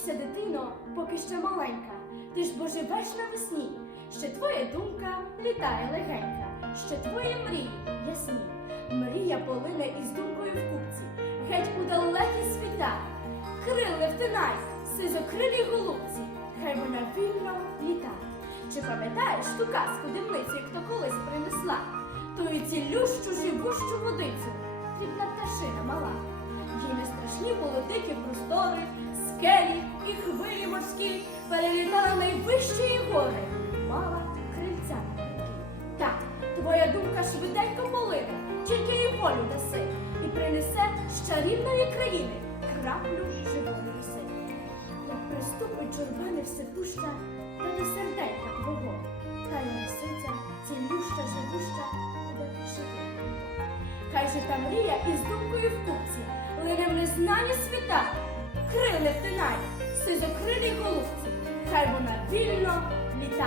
тішся, дитино, поки ще маленька. Ти ж бо живеш на весні, ще твоя думка літає легенька, ще твої мрії ясні. Мрія полине із думкою в купці, геть у далекі світа. Криле втинай, сизокрилій голубці, хай вона вільно літа. Чи пам'ятаєш ту казку дивницю, як то колись принесла? Тую цілющу живущу водицю, дрібна пташина мала. Їй не страшні були дикі простори, гори, мала крильця на руки. Так, твоя думка швиденько полине, тільки їй волю даси, і принесе з чарівної країни краплю живої роси. Як приступить журба невсипуща, та до серденька твого, хай неситься цілюща живуща буде живий. Хай же та мрія із думкою в купці, лине в незнані світа, криле голубці, хай вона вільно літа.